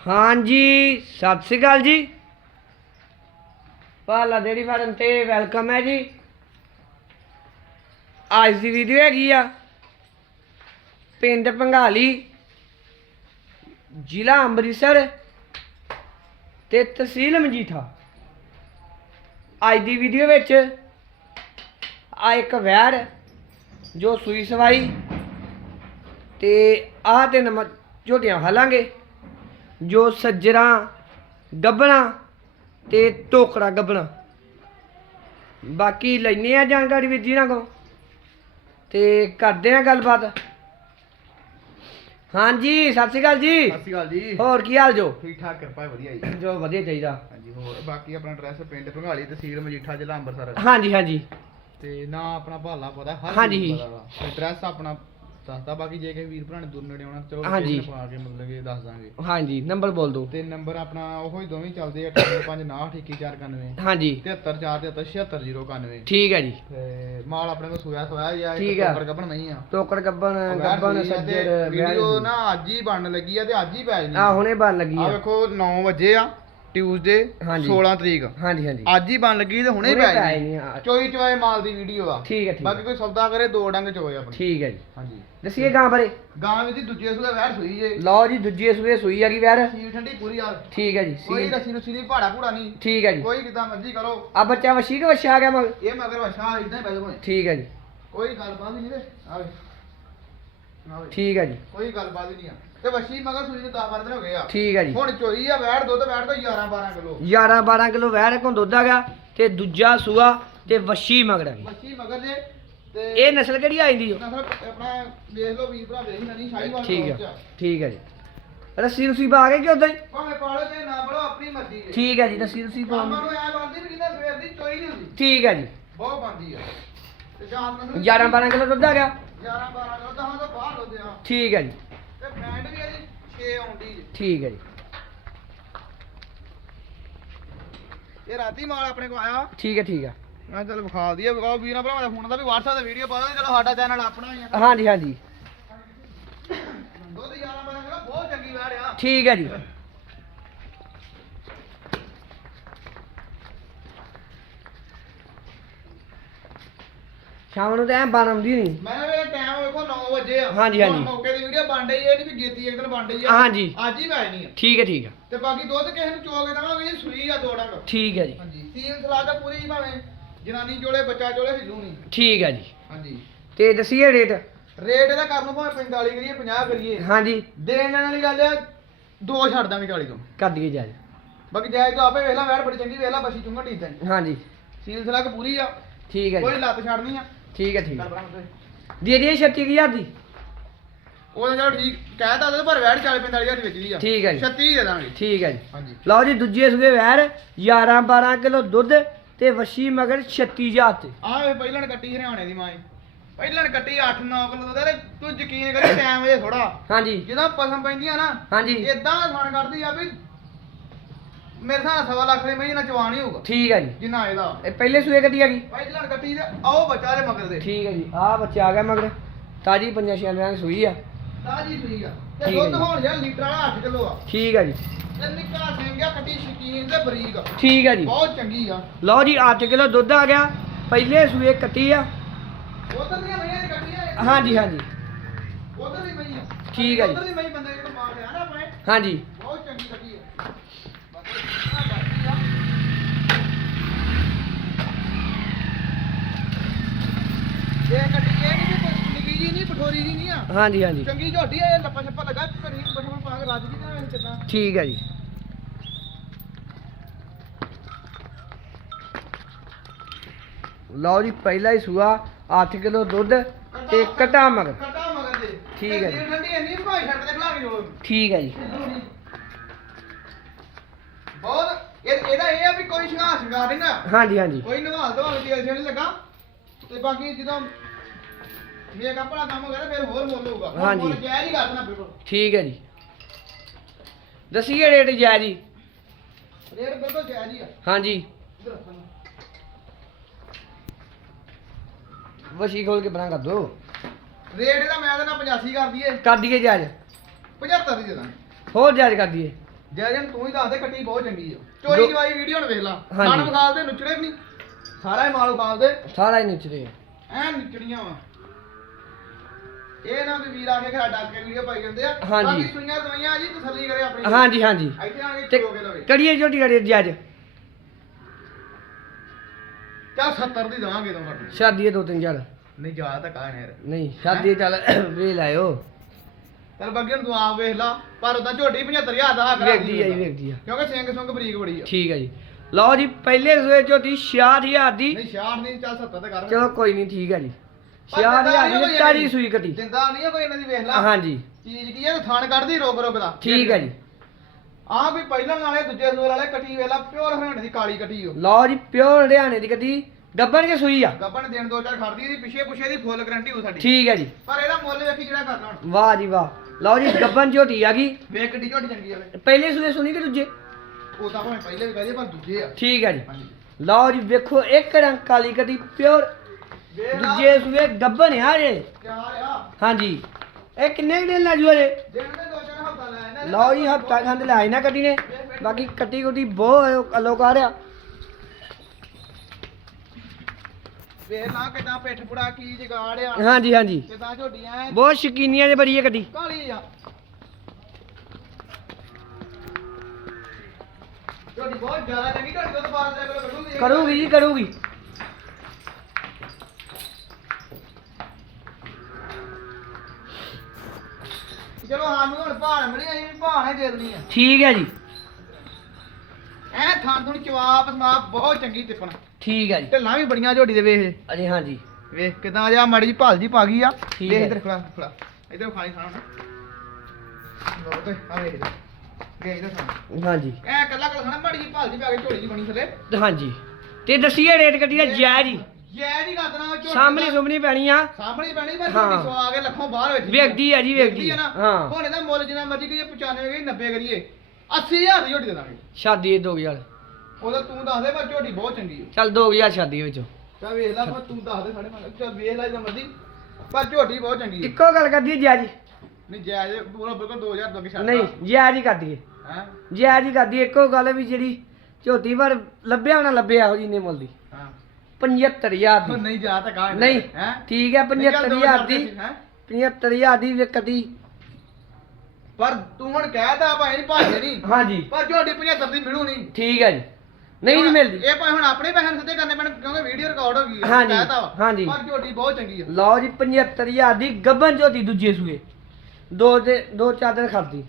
ਹਾਂਜੀ, ਸਤਿ ਸ੍ਰੀ ਅਕਾਲ ਜੀ। ਪਾਲਾ ਡੇਰੀ ਫਾਰਮ ਤੇ ਵੈਲਕਮ ਹੈ ਜੀ। ਅੱਜ ਦੀ ਵੀਡੀਓ ਹੈਗੀ ਆ ਪਿੰਡ ਪੰਗਾਲੀ, ਜ਼ਿਲ੍ਹਾ ਅੰਮ੍ਰਿਤਸਰ ਤੇ ਤਹਿਸੀਲ ਮਜੀਠਾ। ਅੱਜ ਦੀ ਵੀਡੀਓ ਵਿੱਚ ਆ ਇੱਕ ਵੈੜ ਜੋ ਸੂਈ ਸਵਾਈ ਤੇ ਆਹ ਤਿੰਨ ਨੰਬਰ ਝੋਟੀਆਂ ਹਾਲਾਂਗੇ ਜੋ ਸੱਜਰਾ ਗੱਬਣਾ ਤੇ ਟੋਕਰਾ ਗੱਬਣਾ ਬਾਕੀ ਲੈਨੇ ਆ ਜਾਣਕਾਰੀ ਵੀਰ ਜੀ ਨਾਲ ਕੋ ਤੇ ਕਰਦੇ ਆ ਗੱਲਬਾਤ। ਹਾਂਜੀ ਸਤਿ ਸ਼੍ਰੀ ਅਕਾਲ ਜੀ। ਸਤਿ ਸ਼੍ਰੀ ਅਕਾਲ ਜੀ। ਹੋਰ ਕੀ ਹਾਲ ਜੋ? ਠੀਕ ਠਾਕ ਕਿਰਪਾ ਹੈ, ਵਧੀਆ ਜੀ। ਜੋ ਵਧੀਆ ਚਾਹੀਦਾ। ਹਾਂਜੀ ਹੋਰ ਬਾਕੀ ਆਪਣਾ ਐਡਰੈਸ ਪਿੰਡ ਭੰਗਾਲੀ ਤਹਿਸੀਲ ਮਜੀਠਾ ਜ਼ਿਲ੍ਹਾ ਅੰਮ੍ਰਿਤਸਰ। ਹਾਂਜੀ ਹਾਂਜੀ। ਤੇ ਨਾ ਆਪਣਾ ਭਾਲਾ ਪਤਾ ਹਰ ਹਾਂਜੀ। ਐਡਰੈਸ ਆਪਣਾ ਦੱਸਦਾ ਬਾਕੀ ਜੇ ਕਿਸੇ ਵੀਰ ਭਰਾ ਨੇ ਦੂਰ ਨੇੜੇ ਆਉਣਾ ਚਲੋ ਹਾਂਜੀ। location ਪਾ ਕੇ ਮਤਲਬ ਕਿ ਦੱਸ ਦਾਂਗੇ। ਹਾਂਜੀ ਨੰਬਰ ਬੋਲ ਦਿਓ। ਤੇ ਨੰਬਰ ਆਪਣਾ ਉਹੋ ਹੀ ਦੋਵੇਂ ਚੱਲਦੇ ਆ 9559 ਹਾਂਜੀ। 73437091 ਠੀਕ ਹੈ ਜੀ। ਤੇ ਮਾਲ ਆਪਣੇ ਕੋਲ ਸੋਇਆ ਸੋਇਆ ਠੀਕ ਆ। ਟੋਕਰ ਗੱਭਣ ਨਹੀਂ ਆ। ਟੋਕੜ ਗੱਬਣ ਗੱਬਣ ਸੱਜਰ ਵੀਡੀਓ ਨਾ ਅੱਜ ਹੀ ਬਣਨ ਲੱਗੀ ਆ ਤੇ ਅੱਜ ਹੀ ਪੈ ਆ। ਜਣੀ ਹੁਣੇ ਬਣ ਲੱਗੀ ਆ। ਆ ਵੇਖੋ 9 ਵਜੇ ਆ। ਟਿਊਜ਼ਡੇ ਹਾਂਜੀ। 16 ਤਰੀਕ। ਹਾਂਜੀ ਹਾਂਜੀ। ਅੱਜ ਹੀ ਬਣ ਲੱਗੀ ਤੇ ਹੁਣੇ ਹੁਣੇ ਪੈ ਪੈ ਜਾਣੀ ਜਾਣੀ ਆ। ਚੋਈ ਚੋਏ ਮਾਲ ਦੀ ਵੀਡੀਓ ਆ। ਠੀਕ ਹੈ ਠੀਕ ਬਾਕੀ ਹੈ। ਕੋਈ ਸੌਦਾ ਕਰੇ ਦੋ ਡੰਗ ਚੋਏ ਆਪਣੀ। ਠੀਕ ਹੈ ਜੀ। ਹਾਂਜੀ। ਦੱਸੀਏ ਗਾਂ ਬਾਰੇ। ਗਾਂ ਵਿੱਚ ਦੂਜੇ ਸੂਏ ਵੈਰ ਸੂਈ ਜੇ। ਲਓ ਜੀ ਦੂਜੀ ਸੂਏ ਸੂਈ ਹੈਗੀ ਵੈਰ ਸੀਲ ਠੰਡੀ ਪੂਰੀ ਆ। ਠੀਕ ਹੈ ਜੀ ਕੋਈ ਸੀ ਰੱਸੀ ਨੂੰ ਨਹੀਂ ਭਾੜਾ ਭੂੜਾ ਨਹੀਂ। ਠੀਕ ਹੈ ਜੀ। ਕੋਈ ਕਿਦਾਂ ਮਰਜ਼ੀ ਕਰੋ। ਆ ਬੱਚਾ ਵਸ਼ੀ ਕੇ ਵਸ਼ਾ ਆ ਗਿਆ ਮਗ ਇਹ ਮਗਰ ਵਛਾ ਇਦਾਂ ਹੀ ਬੈਠੋ ਠੀਕ ਹੈ ਜੀ। ਕੋਈ ਗੱਲਬਾਤ ਨਹੀਂ ਤੇ ਆਵੇ ਠੀਕ ਹੈ ਜੀ। ਕੋਈ ਗੱਲਬਾਤ ਹੀ ਨਹੀਂ ਆ। ਤੇ ਵਛੀ ਮਗਰ ਸੂਈ ਨੂੰ 10 12 ਦਿਨ ਹੋ ਗਏ ਆ। ਠੀਕ ਹੈ ਜੀ। ਹੁਣ ਚੋਈ ਆ ਵੈੜ ਦੁੱਧ ਵੈੜ ਤੋਂ 11 12 ਕਿਲੋ। 11 12 ਕਿਲੋ ਵੈਰ ਕੋ ਦੁੱਧ ਹੈਗਾ ਤੇ ਦੂਜਾ ਸੂਆ ਤੇ ਵਸ਼ੀ ਮਗਰ ਹੈਗੀ। ਮੱਛੀ ਮਗਰ ਜੇ ਤੇ ਇਹ ਨਸਲ ਕਿਹੜੀ ਆ ਜਾਂਦੀ ਓ? ਨਸਲ ਆਪਣਾ ਵੇਖ ਲਓ ਵੀਰ ਭਰਾ ਵੇਖ ਨਹੀਂ ਸ਼ਾਹੀਵਾਲ ਠੀਕ ਹੈ ਠੀਕ ਹੈ ਜੀ। ਰੱਸੀ ਰੁਸੀ ਪਾ ਕੇ ਕਿ ਉਦਾਂ ਹੀ? ਭਾਵੇਂ ਪਾਲੋ ਤੇ ਨਾ ਪਾਲੋ ਆਪਣੀ ਮਰਜ਼ੀ ਹੈ ਠੀਕ ਹੈ ਜੀ ਰੱਸੀ ਰੁਸੀ ਪਾ ਨੂੰ ਐ ਬੰਦੀ ਵੀ ਕਿੰਨਾ ਸਵੇਰ ਦੀ ਚੋਈ ਨਹੀਂ ਹੁੰਦੀ। ਠੀਕ ਹੈ ਜੀ। ਬਹੁਤ ਬੰਦੀ ਆ। ਤੇ ਸ਼ਾਮ ਨੂੰ 11 12 ਕਿਲੋ ਦੁੱਧ ਹੈਗਾ। 11 12 ਕਿਲੋ ਤਾਂ ਤੋਂ ਬਾਹਰ ਹੁੰਦੇ ਆ ਠੀਕ ਹੈ ਜੀ। ਤੇ ਬ੍ਰਾਂਡ ਵੀ ਇਹਦੀ 6 ਆਉਂਦੀ ਜੀ। ਠੀਕ ਹੈ ਜੀ। ਇਹ ਰਾਤੀ ਮਾਲ ਆਪਣੇ ਕੋ ਆਇਆ। ਠੀਕ ਹੈ ਠੀਕ ਹੈ। ਮੈਂ ਚੱਲ ਵਿਖਾ ਦਈਏ ਵਿਖਾਓ ਵੀਰਾਂ ਭਰਾਵਾਂ ਦੇ ਫੋਨ ਦਾ ਵੀ WhatsApp ਤੇ ਵੀਡੀਓ ਪਾ ਦਿਓ ਚਲੋ ਸਾਡਾ ਚੈਨਲ ਆਪਣਾ ਹੀ ਆ। ਹਾਂਜੀ ਹਾਂਜੀ। ਦੁੱਧ 11 12 ਕਿਲੋ ਬਹੁਤ ਚੰਗੀ ਵੈੜ ਆ। ਠੀਕ ਹੈ ਜੀ। ਸ਼ਾਮ ਨੂੰ ਤਾਂ ਐ ਆਉਂਦੀ ਨਹੀਂ ਮੈਂ ਵੇ ਟਾਈਮ ਵੇਖੋ 9 ਵਜੇ ਆ। ਹਾਂਜੀ, ਹਾਂਜੀ। ਹੁਣ ਮੌਕੇ ਦੀ ਵੀਡੀਓ ਬਣ ਰਹੀ ਹੈ ਨਹੀਂ ਵੀ ਗੇਤੀ ਇੱਕ ਦਿਨ ਬਣ ਰਹੀ ਆ ਹਾਂਜੀ। ਅੱਜ ਹੀ ਪੈ ਨਹੀਂ ਆ। ਠੀਕ ਹੈ ਠੀਕ ਹੈ। ਤੇ ਬਾਕੀ ਦੁੱਧ ਕਿਸੇ ਨੂੰ ਚੋ ਕੇ ਦਵਾਂਗੇ ਜੀ ਸੂਈ ਆ ਦੋ ਡੰਗ। ਠੀਕ ਹੈ ਜੀ। ਹਾਂਜੀ ਸੀਲ ਸਲਾਹ ਤਾਂ ਪੂਰੀ ਭਾਵੇਂ ਜਨਾਨੀ ਚੋਲੇ ਬੱਚਾ ਚੋਲੇ ਹਿੱਲੂ ਨਹੀਂ। ਠੀਕ ਹੈ ਜੀ। ਹਾਂਜੀ। ਤੇ ਦਸੀਏ ਰੇਟ ਰੇਟ ਇਹਦਾ ਕਰ ਲਓ ਭਾਵੇਂ 45 ਕਰੀਏ 50 ਕਰੀਏ। ਹਾਂਜੀ। ਦੇਣ ਵਾਲੀ ਗੱਲ ਆ ਦੋ ਛੱਡ ਦਾਂਗੇ 40 ਤੋਂ। ਕਰ ਦਈਏ ਜਾਜ ਬਾਕੀ ਜਾਇਜ਼ ਤਾਂ ਆਪੇ ਵੇਖ ਲਾ ਵੈੜ ਬੜੀ ਚੰਗੀ ਵੇਖ ਲਾ ਬਸੀ ਚੁੰਗਣ ਢੀਦਾਂ ਹਾਂਜੀ। ਸੀਲ ਸਲਾਹ ਪੂਰੀ ਆ। ਠੀਕ ਹੈ ਕੋਈ ਜੀ ਲੱਤ ਛੱਡਣੀ ਆ। ਠੀਕ ਹੈ ਠੀਕ ਹੈ। ਤੇ ਦੇ। ਦਈਏ 36000 ਦੀ? ਉਹ ਤਾਂ ਚਲੋ ਠੀਕ ਕਹਿਤਾ ਤੇ ਪਰ ਵੈੜ 40 45 ਹਜ਼ਾਰ ਦੀ ਵਿਚਦੀ ਆ। ਠੀਕ ਹੈ ਜੀ। 36 ਦੇ ਦਾਂਗੇ। ਠੀਕ ਹੈ ਜੀ। ਹਾਂਜੀ। ਲਓ ਜੀ ਦੂਜੇ ਸੂਏ ਵੈਰ 11 12 ਕਿਲੋ ਦੁੱਧ ਤੇ ਵਸ਼ੀ ਮਗਰ 36000 ਤੇ। ਆਹ ਵੇ ਪਹਿਲਾਂ ਨੇ ਕੱਟੀ ਹਰਿਆਣੇ ਦੀ ਮਾਂ ਪਹਿਲਾਂ ਨੇ ਕੱਟੀ 8 9 ਕਿਲੋ ਦਾ ਤੇ ਤੂੰ ਯਕੀਨ ਕਰੀ ਟਾਈਮ ਜੇ ਥੋੜਾ ਹਾਂਜੀ। ਜਦੋਂ ਪਸਮ ਪੈਂਦੀਆਂ ਨਾ ਹਾਂਜੀ। ਇਦਾਂ ਥਣ ਕਰਦੀ ਆ ਵੀ ਮੇਰੇ ਹਿਸਾਬ ਨਾਲ ਸਵਾ ਲੱਖ ਦੀ ਮਹੀਨਾ ਜਵਾਨ ਹੀ ਹੋਊਗਾ। ਠੀਕ ਹੈ ਜੀ। ਜਿੰਨਾ ਇਹਦਾ। ਇਹ ਪਹਿਲੇ ਸੂਏ ਕੱਢੀ ਹੈਗੀ? ਪਹਿਲਾਂ ਨੇ ਕੱਟੀ ਤੇ ਆਓ ਬੱਚਾ ਦੇ ਮਗਰ ਦੇ। ਠੀਕ ਹੈ ਜੀ। ਆਹ ਬੱਚਾ ਆ ਗਿਆ ਮਗਰ। ਤਾਜੀ ਪੰਜਾਂ ਛਿਆਂ ਦੀ ਸੂਈ ਆ। ਆ ਤੇ ਠੀਕ ਹੈ ਦੁੱਧ ਜੀ। ਹੋਣ ਯਾਰ ਲੀਟਰ ਵਾਲਾ 8 ਕਿਲੋ ਆ। ਠੀਕ ਹੈ ਜੀ। ਤੇ ਨਿੱਕਾ ਸਿੰਘ ਆ ਕੱਟੀ ਸ਼ਕੀਨ ਤੇ ਬਰੀਕ ਆ। ਠੀਕ ਹੈ ਜੀ। ਬਹੁਤ ਚੰਗੀ ਆ। ਲਓ ਜੀ 8 ਕਿਲੋ ਦੁੱਧ ਆ ਗਿਆ। ਪਹਿਲੇ ਸੂਏ ਕੱਟੀ ਆ। ਉਧਰ ਦੀਆਂ ਮਈਆਂ ਹਾਂਜੀ ਹਾਂਜੀ। ਉਧਰ ਦੀ ਮਈ ਠੀਕ ਆ ਜੀ। ਉਧਰ ਦੀ ਮਈ ਬੰਦੇ ਕੋਲ ਮਾਰ ਲਿਆ ਨਾ ਆਪਣੇ। ਹਾਂਜੀ। ਬਹੁਤ ਚੰਗੀ ਕੱਟੀ ਆ। ਬਾਕੀ ਆਹ ਬਾਕੀ ਆ। ਇਹ ਕੱਟੀ ਇਹ ਨਹੀਂ ਜੀ ਨਹੀਂ ਪਠੋਰੀ ਜੀ ਨਹੀਂ ਆ। ਹਾਂਜੀ ਹਾਂਜੀ। ਚੰਗੀ ਝੋਟੀ ਆ ਇਹ ਲੱਪਾ ਛੱਪਾ ਲੱਗਾ ਕਰੀ ਬਠੋਰ ਪਾ ਕੇ ਰੱਜ ਨਾ ਇਹ ਕਿੱਦਾਂ? ਠੀਕ ਹੈ ਜੀ। ਲਓ ਜੀ ਪਹਿਲਾ ਹੀ ਸੂਆ 8 ਕਿਲੋ ਦੁੱਧ ਤੇ ਕਟਾ ਮਗਰ ਕੱਟਾ ਮਗਰ। ਦੇ ਠੀਕ ਹੈ ਜੀ। ਤੇ ਠੰਡੀ ਇੰਨੀ ਭਾਈ ਛੱਡ ਦੇ ਖਲਾ ਕੇ ਜੋ ਠੀਕ ਹੈ ਜੀ। ਬਹੁਤ ਇਹ ਇਹਦਾ ਇਹ ਆ ਵੀ ਕੋਈ ਸ਼ਿੰਗਾਰ ਨਹੀਂ ਨਾ ਹਾਂਜੀ ਹਾਂਜੀ। ਕੋਈ ਨਵਾਲ ਦਵਾਲ ਦੀ ਅਜੇ ਨਹੀਂ ਲੱਗਾ। ਤੇ ਬਾਕੀ ਜਦੋਂ ਮੇਕਅਪ ਵਾਲਾ ਕੰਮ ਕਰੇ ਫਿਰ ਹੋਰ ਮੁੱਲ ਹੋਊਗਾ। ਹੁਣ ਹਾਂਜੀ। ਮੁੱਲ ਜਾਇਜ਼ ਹੀ ਕਰ ਦੇਣਾ ਬਿਲਕੁਲ। ਠੀਕ ਹੈ ਜੀ। ਦਸੀਏ ਰੇਟ ਜੈ ਜੀ ਰੇਟ ਬਿਲਕੁਲ ਜਾਇਜ਼ ਹੀ ਆ। ਹਾਂਜੀ। ਇੱਧਰ ਰੱਖੋ ਨਾ। ਵਸ਼ੀ ਖੋਲ ਕੇ ਬਣਾ ਕਰ ਦੋ। ਰੇਟ ਇਹਦਾ ਮੈਂ ਦੇਣਾ 85 ਕਰ ਦਈਏ। ਕਰ ਦਈਏ ਜਾਜ 75 ਦੀ ਦੇ ਦਾਂਗੇ। ਹੋਰ ਜਾਜ ਕਰ ਦਈਏ। ਜੈ ਜਨ ਤੂੰ ਹੀ ਦੱਸ ਦੇ ਕੱਟੀ ਬਹੁਤ ਚੰਗੀ ਆ। ਚੋਈ ਜਵਾਈ ਵੀਡੀਓ ਨੂੰ ਵੇਖ ਲਾ। ਹਾਂਜੀ। ਵਿਖਾਲ ਦੇ ਨੁਚੜੇ ਵੀ ਨਹੀਂ। ਸਾਰਾ ਹੀ ਮਾਲ ਵਿਖਾਲ ਦੇ। ਸਾਰਾ ਹੀ ਨਿਚਰੇ ਐ ਨਿਚੜੀਆਂ ਵਾ। ਇਹ ਨਾ ਵੀ ਵੀਰ ਆ ਕੇ ਘਰ ਡੱਕ ਕੇ ਵੀਡੀਓ ਪਾਈ ਜਾਂਦੇ ਆ। ਹਾਂਜੀ। ਬਾਕੀ ਸੁਈਆਂ ਦਵਾਈਆਂ ਜੀ ਤਸੱਲੀ ਕਰੇ ਆਪਣੀ। ਹਾਂਜੀ ਹਾਂਜੀ। ਇੱਥੇ ਆ ਕੇ ਤੇ ਚੋ ਕੇ ਲਵੇ। ਕੜੀਏ ਝੋਟੀ ਕੜੀਏ ਜੀ ਅੱਜ। ਚੱਲ 70 ਦੀ ਦਵਾਂਗੇ ਤੁਹਾਨੂੰ ਸਾਡੀ ਸ਼ਾਦੀ ਹੈ ਦੋ ਤਿੰਨ ਚਾਰ। ਨਹੀਂ ਜਾ ਤਾਂ ਕਾਹ ਯਾਰ। ਨਹੀਂ ਸ਼ਾਦੀ ਚੱਲ ਵੇ ਲਾਇਓ ਚੱਲ ਬੱਗੇ ਨੂੰ ਤੂੰ ਆਪ ਵੇਖ ਲਾ ਪਰ ਉਦਾਂ ਝੋਟੀ 75000 ਦਾ ਹੱਕ ਵੇਖਦੀ ਆ ਜੀ ਵੇਖਦੀ ਆ। ਕਿਉਂਕਿ ਸਿੰਘ ਸੁੰਗ ਬਰੀਕ ਬੜੀ ਆ। ਠੀਕ ਹੈ ਜੀ। ਲਓ ਜੀ ਪਹਿਲੇ ਸੂਏ ਝੋਟੀ 66000 ਦੀ। ਨਹੀਂ 66 ਨਹੀਂ ਚੱਲ 70 ਤੇ ਕਰ। ਚਲੋ ਕੋਈ ਨਹੀਂ ਠੀਕ ਹੈ ਜੀ। ਪਰ ਦਿੰਦਾ 66000 ਨਹੀਂ ਦੀ ਕੋਈ ਤਾਜੀ। ਸੂਈ ਕੱਟੀ। ਦਿੰਦਾ ਨਹੀਂ ਆ ਕੋਈ ਇਹਨਾਂ ਦੀ ਵੇਖ ਲਾ। ਹਾਂਜੀ। ਚੀਜ਼ ਕੀ ਤੇ ਥਣ ਕੱਢਦੀ ਰੋਕ ਰੋਕ ਦਾ। ਠੀਕ ਹੈ ਜੀ। ਆ ਵੀ ਪਹਿਲਾਂ ਵਾਲੇ ਦੂਜੇ ਸੂਰ ਵਾਲੇ ਕੱਟੀ ਵੇਲਾ ਪਿਓਰ ਹਰਿਆਣੇ ਦੀ ਕਾਲੀ ਕੱਟੀ ਓ ਲਓ ਜੀ ਪਿਓਰ ਹਰਿਆਣੇ ਦੀ ਕੱਟੀ। ਗੱਬਣ ਕੇ ਸੂਈ ਆ? ਗੱਬਣ ਦੇਣ ਦੋ ਚਾਰ ਖੜਦੀ ਦੀ ਪਿੱਛੇ ਪੁੱਛੇ ਦੀ ਫੁੱਲ ਗਰੰਟੀ ਹੋ ਸਾਡੀ। ਠੀਕ ਹੈ ਜੀ। ਪਰ ਇਹਦਾ ਮੁੱਲ ਵੇਖੀ ਜਿਹੜਾ ਕਰਨਾ ਹੁਣ। ਵਾਹ ਜੀ ਵਾਹ। ਲਓ ਜੀ ਗੱਬਣ ਝੋਟੀ ਆ ਗਈ। ਵੇਖ ਕਿੱਡੀ ਝੋਟੀ ਚੰਗੀ ਆ ਪਹਿਲੇ ਸੂਏ ਸੁਣੀ ਕਿ ਦੂਜੇ? ਉਹ ਤਾਂ ਭਾਵੇਂ ਪਹਿਲੇ ਵੀ ਕਹਦੇ ਪਰ ਦੂਜੇ ਆ। ਠੀਕ ਹੈ ਜੀ। ਲਓ ਜੀ ਵੇਖੋ ਇੱਕ ਰੰਗ ਕਾਲੀ ਕੱਟੀ ਪਿਓਰ ਦੂਜੇ ਸੂਏ ਗੱਬਣ ਆ ਜੇ ਹਾਂਜੀ। ਇਹ ਕਿੰਨੇ ਦਿਨ ਅਜੇ ਦੋ ਲਾਇਆ ਇਹਨਾਂ ਨੇ। ਲਓ ਜੀ ਹਫਤਾ ਖੰਡ ਲਾਈ ਨਾ ਕੱਟੀ ਨੇ। ਬਾਕੀ ਕੱਟੀ ਕੁੱਟੀ ਬਹੁਤ ਅਲੋਕਾਰ ਆ। ਵੇਖ ਲਾ ਕਿਦਾਂ ਪਿੱਠ ਪੁੜਾ ਕੀ ਜਗਾੜ ਆ। ਹਾਂਜੀ ਕਿਦਾਂ ਬਹੁਤ ਸ਼ਕੀਨੀਆਂ ਜੇ ਬੜੀ ਹੈ ਕੱਟੀ। ਕਾਲੀ ਆ। ਝੋਟੀ ਬਹੁਤ ਜ਼ਿਆਦਾ ਚੰਗੀ ਝੋਟੀ ਤੋਂ 12 ਦੇ ਕਿਲੋ ਕੱਢੂਗੀ। ਕਰੂਗੀ ਜੀ ਕਰੂਗੀ। ਚਲੋ ਸਾਨੂੰ ਹੁਣ ਭਾਣ ਮਿਲੀ ਅਸੀਂ ਵੀ ਭਾਣੇ ਦੇ ਦੇਣੀ ਆ। ਠੀਕ ਹੈ ਜੀ। ਐ ਥਾਂ ਥੁਣ ਚਵਾਪ ਸਮਾਪ ਬਹੁਤ ਚੰਗੀ ਤਿੱਪਣ ਠੀਕ ਹੈ ਜੀ। ਢਿੱਲਾਂ ਵੀ ਬੜੀਆਂ ਝੋਟੀ ਦੇ ਵੇਖ। ਅਰੇ ਹਾਂਜੀ ਵੇਖ ਕਿਦਾਂ ਜਾ ਮੜੀ ਜੀ ਭਾਲ ਜੀ ਪਾ ਗਈ ਆ। ਠੀਕ ਵੇਖ ਹੈ। ਇਧਰ ਖੜਾ ਖੜਾ। ਇਧਰ ਖਾਣੀ ਖਾਣਾ। ਲੋ ਤੇ ਆ ਵੇਖ ਵੇਖ ਇਧਰ ਖਾਣਾ। ਹਾਂਜੀ ਐ ਕੱਲਾ ਕੱਲਾ ਖਾਣਾ ਮੜੀ ਜੀ ਭਾਲ ਜੀ ਪਾ ਕੇ ਝੋਲੀ ਜੀ ਬਣੀ ਥੱਲੇ। ਹਾਂਜੀ ਤੇ ਦੱਸੀਏ ਰੇਟ ਕੱਟੀ ਦਾ ਜਾਇਜ਼ ਜੀ। ਜੈ ਜੀ ਕਰਦਣਾ ਝੋਟੀ ਸਾਹਮਣੇ ਦਾ। ਸੁਮਣੀ ਪੈਣੀ ਆ। ਸਾਹਮਣੇ ਹੀ ਪੈਣੀ ਪਰ ਹਾਂ। ਝੋਟੀ ਸਵਾ ਕੇ ਲੱਖੋਂ ਬਾਹਰ ਵਿੱਚ ਵੇਖਦੀ ਆ ਜੀ, ਨਾ। ਹਾਂ। ਹੁਣ ਇਹਦਾ ਮੁੱਲ ਜਿੰਨਾ ਮਰਜ਼ੀ ਕਰੀਏ 95 ਕਰੀਏ 90 ਕਰੀਏ। 80000 ਦੀ ਝੋਟੀ ਦੇ ਦਾਂਗੇ। ਸ਼ਾਦੀ ਇਹ 2000 ਉਹਦਾ ਤੂੰ ਦੱਸ ਦੇ ਪਰ ਝੋਟੀ ਬਹੁਤ ਚੰਗੀ ਹੈ ਚੱਲ 2000 ਸ਼ਾਦੀ ਵਿੱਚੋਂ। ਚੱਲ ਵੇਖ ਲੈ ਪਰ ਤੂੰ ਦੱਸ ਦੇ ਸਾਡੇ ਮਨ ਚੱਲ ਵੇਖ ਲੈ ਜਿੰਨਾ ਮਰਜ਼ੀ। ਪਰ ਝੋਟੀ ਬਹੁਤ ਚੰਗੀ ਹੈ ਇੱਕੋ ਗੱਲ ਕਰਦੀ ਜਾਇਜ਼। ਨਹੀਂ ਜਾਇਜ਼ ਪੂਰਾ ਬਿਲਕੁਲ 2000 ਤੋਂ ਅੱਗੇ ਛੱਡ ਨਹੀਂ ਜਾਇਜ਼ ਹੀ ਕਰਦੀ ਹੈ? ਹੀ ਕਰਦੀ ਇੱਕੋ ਗੱਲ ਵੀ ਜਿਹੜੀ ਝੋਟੀ ਪਰ ਲੱਭਿਆ ਨਾ ਲੱਭਿਆ ਇਹੋ ਜੀ ਨਹੀਂ ਮੁੱਲਦੀ ਹਾਂ। 75000 ਉਹ ਦੀ। ਨਹੀਂ ਜਾ ਤਾਂ ਕਾ ਨਹੀਂ ਹੈ? ਠੀਕ ਹੈ 75000 ਦੀ ਹੈ? 75000 ਦੀ ਵਿਕਦੀ। ਪਰ ਤੂੰ ਹੁਣ ਕਹਿਤਾ ਭਾਈ ਨਹੀਂ ਭਾਜੇ ਨਹੀਂ। ਹਾਂਜੀ। ਪਰ ਝੋਟੀ 75 ਦੀ ਮਿਲੂ ਨਹੀਂ। ਠੀਕ ਹੈ ਜੀ। ਨਹੀਂ ਜੀ ਮਿਲਦੀ। ਇਹ ਭਾਵੇਂ ਹੁਣ ਆਪਣੇ ਪੈਸੇ ਸਿੱਧੇ ਕਰਨੇ ਪੈਣ ਕਿਉਂਕਿ ਵੀਡੀਓ ਰਿਕਾਰਡ ਹੋ ਗਈ ਹੈ। ਹਾਂਜੀ, ਕਹਿਤਾ ਵਾ। ਹਾਂਜੀ। ਪਰ ਝੋਟੀ ਬਹੁਤ ਚੰਗੀ ਹੈ ਲਓ ਜੀ 75000 ਦੀ ਗੱਬਨ ਝੋਟੀ ਦੂਜੇ ਸੂਏ। ਦੋ ਦੇ ਦੋ ਚਾਰ ਦਿਨ ਖੜਦੀ।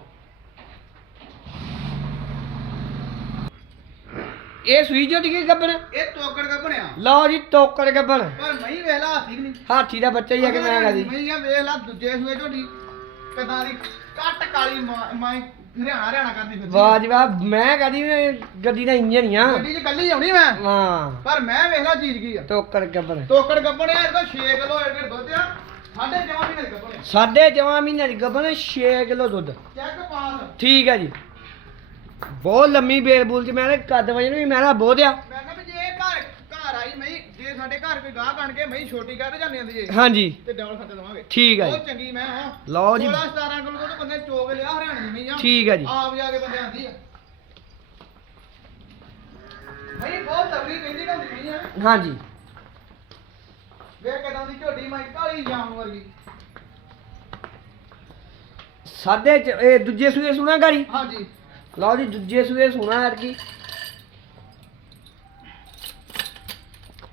ਇਹ ਸੂਈ ਝੋਟੀ ਕੀ ਗੱਬਨ ਇਹ ਤੋਕੜ ਕਾ ਬਣਿਆ ਲਓ ਜੀ ਤੋਕੜ ਗੱਬਨ ਪਰ ਮਹੀਂ ਵੇਖ ਲਾ ਹਾਥੀ ਨਹੀਂ? ਹਾਥੀ ਦਾ ਬੱਚਾ ਹੀ ਆ ਕਿ ਮੈਂ ਕਹਦੀ ਮਹੀਂ ਆ ਵੇਖ ਲਾ ਦੂਜੇ ਸੂਏ ਝੋਟੀ। ਕਦਾਂ ਦੀ ਕੱਟ ਕਾਲੀ ਮਾਂ ਹਰਿਆਣਾ ਹਰਿਆਣਾ ਕਰਦੀ ਫਿਰਦੀ ਵਾਹ ਜੀ ਵਾਹ ਮੈਂ ਕਹਦੀ ਗੱਡੀ ਦਾ ਇੰਜਨ ਹੀ ਆ। ਗੱਡੀ 'ਚ ਕੱਲੀ ਆਉਣੀ ਮੈਂ? ਹਾਂ। ਪਰ ਮੈਂ ਵੇਖ ਲਾ ਚੀਜ਼ ਕੀ ਆ। ਤੋਕੜ ਗੱਬਨ ਤੋਕੜ ਗੱਬਣਿਆ ਇਹਦਾ 6 ਕਿਲੋ ਏਡੇ ਦੁੱਧ ਆ। ਸਾਢੇ ਜਮਾ ਮਹੀਨੇ ਦੇ ਗੱਬਣੇ ਸਾਢੇ ਜਵਾਂ ਮਹੀਨੇ ਦੀ ਗੱਬਨ 6 ਕਿਲੋ ਦੁੱਧ। ਚੈੱਕ ਪਾਸ ਠੀਕ ਹੈ ਜੀ। ਬਹੁਤ ਲੰਮੀ ਬੇਲ ਬੂਲ ਚ ਮੈਂ ਨਾ ਕੱਦ ਵਜਨ ਵੀ ਮੈਂ ਨਾ ਬਹੁਤ ਆ ਮੈਂ ਕਿਹਾ ਵੀ ਜੇ ਇਹ ਘਰ ਘਰ ਆਈ ਮਹੀਂ ਜੇ ਸਾਡੇ ਘਰ ਕੋਈ ਗਾਹ ਬਣ ਕੇ ਮਹੀਂ ਛੋਟੀ ਕੱਢ ਜਾਂਦੀ ਹੁੰਦੀ ਜੇ। ਹਾਂਜੀ। ਤੇ ਡਬਲ ਖਾਤੇ ਦਵਾਂਗੇ। ਠੀਕ ਹੈ ਬਹੁਤ ਜੀ ਚੰਗੀ ਮੈਂ ਹਾਂ ਲਓ ਜੀ। 16 17 ਕਿਲੋ ਤੋਂ ਬੰਦੇ ਚੋਗ ਲਿਆ ਹਰਿਆਣੇ ਦੀ ਮਹੀਂ ਆ। ਠੀਕ ਹੈ ਜੀ। ਆਪ ਜਾ ਕੇ ਬੰਦੇ ਆਂਦੀ ਆ। ਮਹੀਂ ਬਹੁਤ ਤਗੜੀ ਕਹਿੰਦੀ ਨਾ ਹੁੰਦੀ ਮਹੀਂ ਆ। ਹਾਂਜੀ। ਵੇਖ ਕਿਦਾਂ ਦੀ ਝੋਟੀ ਮਾਈ ਕਾਲੀ ਜਾਮ ਵਰਗੀ। ਸਾਢੇ ਚ ਇਹ ਦੂਜੇ ਸੂਏ ਸੁਣਾ ਗਾੜੀ? ਹਾਂਜੀ। ਲਓ ਜੀ ਦੂਜੇ ਸੂਏ ਸੁਣਾ ਕੀ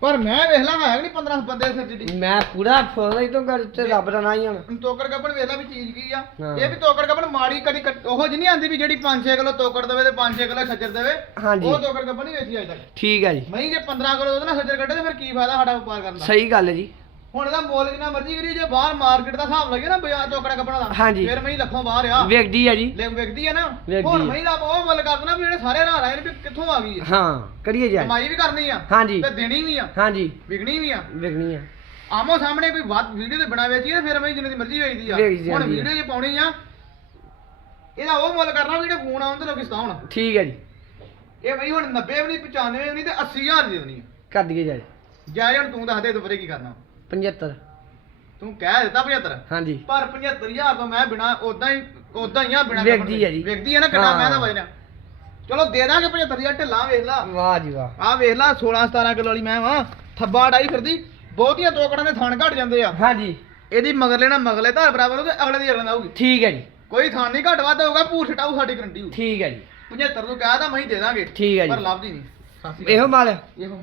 ਪਰ ਮੈਂ ਵੇਖ ਲਾ ਹੈ ਨਹੀਂ 15 ਬੰਦੇ ਸਿਰ ਜਿੱਡੀ ਮੈਂ ਪੂਰਾ ਫੋਨ ਤੋਂ ਕਰ ਤੇ ਰੱਬ ਦਾ ਨਾਂ ਹੀ ਹੁਣ ਤੋਕੜ ਕੱਪੜ ਵੇਖ ਲਾ ਵੀ ਚੀਜ਼ ਕੀ ਆ। ਹਾਂ। ਇਹ ਵੀ ਤੋਕੜ ਕੱਪੜ ਮਾੜੀ ਕਦੀ ਕੱਟ- ਉਹੋ ਜਿਹੀ ਨਹੀਂ ਆਂਦੀ ਵੀ ਜਿਹੜੀ 5-6 ਕਿਲੋ ਤੋਕੜ ਦੇਵੇ ਤੇ 5-6 ਕਿਲੋ ਛੱਜਰ ਦੇਵੇ। ਹਾਂਜੀ। ਉਹ ਤੋਕੜ ਕੱਪੜ ਨਹੀਂ ਵੇਚੀ ਅਜੇ ਤੱਕ। ਠੀਕ ਹੈ ਜੀ। ਮਹੀਂ ਜੇ 15 ਕਿਲੋ ਉਹਦੇ ਨਾਲ ਛੱਜਰ ਕੱਢੇ ਤੇ ਫਿਰ ਕੀ ਫਾਇਦਾ ਸਾਡਾ ਵਪਾਰ ਕਰਨ ਦਾ? ਸਹੀ ਗੱਲ ਹੈ ਜੀ। ਹੁਣ ਇਹਦਾ ਮੁੱਲ ਜਿੰਨਾ ਮਰਜ਼ੀ ਕਰੀ ਜੇ ਬਾਹਰ ਮਾਰਕੀਟ ਦਾ ਹਿਸਾਬ ਲੱਗੇ ਨਾ ਬਾਜ਼ਾਰ ਤੋਕੜਾ ਕੱਪੜਾ ਦਾ ਹਾਂਜੀ। ਫਿਰ ਮਹੀਂ ਲੱਖੋਂ ਬਾਹਰ ਆ। ਵੇਖਦੀ ਆ ਜੀ। ਲੈ ਵਿਕਦੀ ਆ ਨਾ। ਵਿਕਦੀ। ਹੁਣ ਆ। ਮਹੀਂ ਦਾ ਉਹ ਮੁੱਲ ਕਰ ਦੇਣਾ ਵੀ ਜਿਹੜੇ ਸਾਰੇ ਹਰਾ ਰਹੇ ਨੇ ਵੀ ਕਿੱਥੋਂ ਆ ਗਈ ਹੈ ਹਾਂ ਕਰੀਏ ਜਾ ਕਮਾਈ ਵੀ ਕਰਨੀ ਆ ਹਾਂਜੀ। ਤੇ ਦੇਣੀ ਵੀ ਆ। ਹਾਂਜੀ। ਵਿਕਣੀ ਵੀ ਆ। ਵੇਖਣੀ ਆ। ਆਮੋ ਸਾਹਮਣੇ ਕੋਈ ਵੱਧ ਵੀਡੀਓ ਤੇ ਬਣਾ ਵੇਚੀ ਤੇ ਫਿਰ ਮੈਂ ਜਿੰਨੇ ਦੀ ਮਰਜ਼ੀ ਵੇਚਦੀ ਆ। ਵੇਚ ਹੁਣ ਆ। ਵੀਡੀਓ 'ਚ ਪਾਉਣੀ ਆ ਇਹਦਾ ਉਹ ਮੁੱਲ ਕਰਨਾ ਵੀ ਜਿਹੜੇ ਫੋਨ ਆਉਣ ਤੇ ਲੋਕੀ ਸਤਾਉਣ ਠੀਕ ਹੈ ਜੀ। ਇਹ ਬਈ ਹੁਣ 90 ਵੀ ਨਹੀਂ 95 ਵੀ ਨਹੀਂ ਤੇ 80000 ਦੀ ਦੇਣੀ ਆ। ਕਰ ਦਈਏ ਜਾ ਜੈ ਹੁਣ ਤੂੰ ਦੱਸ ਦੇ ਦੁਬਾਰੇ ਕੀ ਕਰਨਾ। 75 ਤੂੰ ਕਹਿ ਦਿੱਤਾ 75 ਹਾਂਜੀ। ਪਰ 75000 ਤੋਂ ਮੈਂ ਬਿਨਾ ਉਦਾਂ ਹੀ ਉਦਾਂ ਹੀ ਆ ਬਿਨਾ ਵੇਖਦੀ ਆ ਜੀ। ਵੇਖਦੀ ਆ ਨਾ ਕਿੰਨਾ ਹਾਂ। ਮੈਂ ਦਾ ਵਜਣਾ ਚਲੋ ਦੇ ਦਾਂਗੇ 75000 ਢਿੱਲਾ ਵੇਖ ਲਾ। ਵਾਹ ਜੀ ਵਾਹ। ਆਹ ਵੇਖ ਲਾ 16 17 ਕਿਲੋ ਵਾਲੀ ਮੈਂ ਵਾ। ਥੱਬਾ ਡਾਈ ਫਿਰਦੀ। ਬਹੁਤੀਆਂ ਤੋਕੜਾਂ ਦੇ ਥਣ ਘਟ ਜਾਂਦੇ ਆ। ਹਾਂਜੀ। ਇਹਦੀ ਮਗਰਲੇ ਨਾਲ ਮਗਲੇ ਧਾਰ ਬਰਾਬਰ ਤੇ ਅਗਲੇ ਦੀ ਅਗਲੇ ਆਊਗੀ। ਠੀਕ ਹੈ ਜੀ। ਕੋਈ ਥਣ ਨਹੀਂ ਘਟ ਵੱਧ ਹੋਊਗਾ ਭੂਰ ਛਟਾਊ ਸਾਡੀ ਗਰੰਟੀ ਠੀਕ ਹੈ ਜੀ। 75 ਨੂੰ ਕਹਿ ਤਾਂ ਮੈਂ ਹੀ ਦੇ ਦਾਂਗੇ। ਠੀਕ ਹੈ ਪਰ ਜੀ ਲੱਭਦੀ ਨਹੀਂ। ਇਹੋ ਮਾਲ। ਇਹੋ।